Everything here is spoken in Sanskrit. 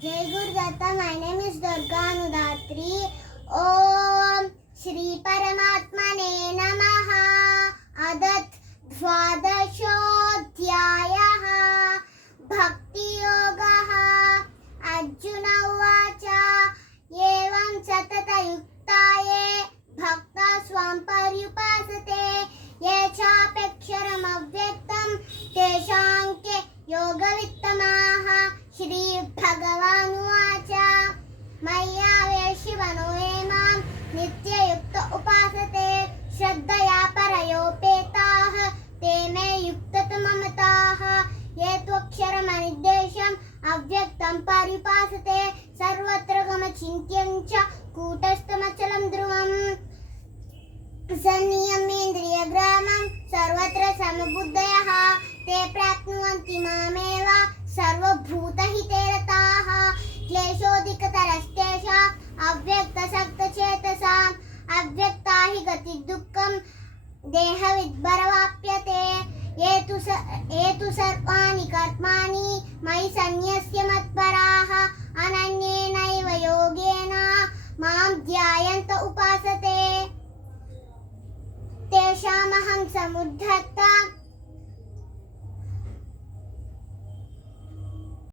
Jai Guru Datta, my name is Durga Anudatri. Om Shri Paramatmane Namaha. Adat Dvadashodhyayah Bhakti Yogaha. Arjuna Uvacha Evam Satata Yuktaye Bhakta Swam Paryupasate Ye Chapekcharam Avyaktam Teshanke Yogavittamaha. Shri Bhagavan Uvacha Maya Veshivanno Emam Nityayukta Upasate Shraddhaya Parayopetah Te me Yuktatamamataah Ye Tvaksharam Aniddesham Avyaktam Paripasate Sarvatra Gamachinthyam Cha Kutastamachalam Dhruvam Sanniyamendriyagramam Sarvatra Samabuddhayah Te Prapnuvanti Mameva सर्वभूतहिते रताः क्लेशोऽधिकतरस्तेषां अव्यक्तसक्तचेतसाम् अव्यक्ता हि गतिर्दुःखं देहविद्भरवाप्यते ये तु सर्वाणि कर्माणि मयि सन्न्यस्य मत्पराः अनन्येनैव योगेन मां ध्यायन्त उपासते तेषामहं समुद्धता